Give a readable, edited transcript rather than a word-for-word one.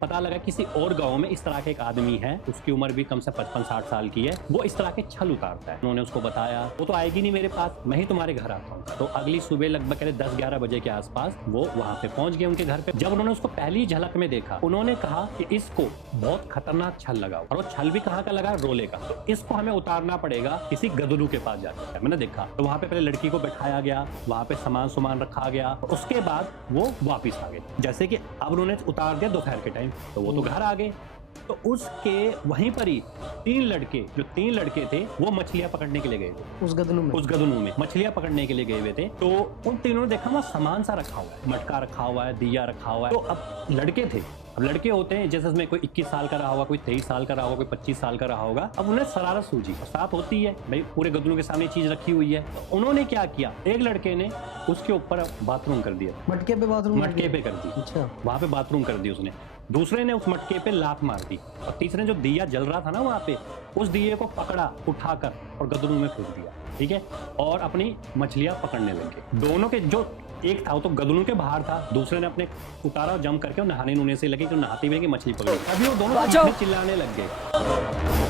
पता लगा किसी और गांव में इस तरह का एक आदमी है, उसकी उम्र भी कम से 55-60 साल की है, वो इस तरह के छल उतारता है। उन्होंने उसको बताया वो तो आएगी नहीं मेरे पास, मैं ही तुम्हारे घर आता हूँ। तो अगली सुबह लगभग 10-11 बजे के आसपास वो वहाँ पे पहुंच गए उनके घर पे। जब उन्होंने उसको पहली झलक में देखा, उन्होंने कहा कि इसको बहुत खतरनाक छल लगा, और वो छल भी कहाँ का लगा, रोले का। तो इसको हमें उतारना पड़ेगा किसी गदरू के पास जाकर। मैंने देखा तो वहाँ पे पहले लड़की को बैठाया गया, वहाँ पे सामान रखा गया, उसके बाद वो वापिस आ गए। जैसे कि अब उन्होंने उतार दिया दोपहर के टाइम, तो वो तो घर आ गए। तो उसके वहीं पर ही तीन लड़के थे वो मछलियां पकड़ने के लिए गए थे उस गदनू में मछलियां पकड़ने के लिए गए हुए थे। तो उन तीनों ने देखा वहाँ सामान सा रखा हुआ है, मटका रखा हुआ है, दिया रखा हुआ है। तो अब लड़के थे, अब लड़के होते हैं जैसे उसमें कोई 21 साल का रहा होगा, कोई 23 साल का रहा होगा, कोई 25 साल का रहा होगा। अब उन्हें शरारत सूझी, साथ होती है भाई, पूरे गदनों के सामने चीज रखी हुई है। तो उन्होंने क्या किया, एक लड़के ने उसके ऊपर बाथरूम कर दिया, मटके पे कर दी। अच्छा, वहां पे बाथरूम कर दी उसने। दूसरे ने उस मटके पे लात मार दी, और तीसरे ने जो दिया जल रहा था ना वहां पे, उस दिए को पकड़ा उठाकर और गदनों में फेंक दिया। ठीक है, और अपनी मछलियां पकड़ने लगे। दोनों के जो एक था वो तो गदनों के बाहर था, दूसरे ने अपने उतारा और जम करके नहाने से लगे, तो नहाते हुए की मछली पकड़ी। अभी वो दोनों चिल्लाने लग गए।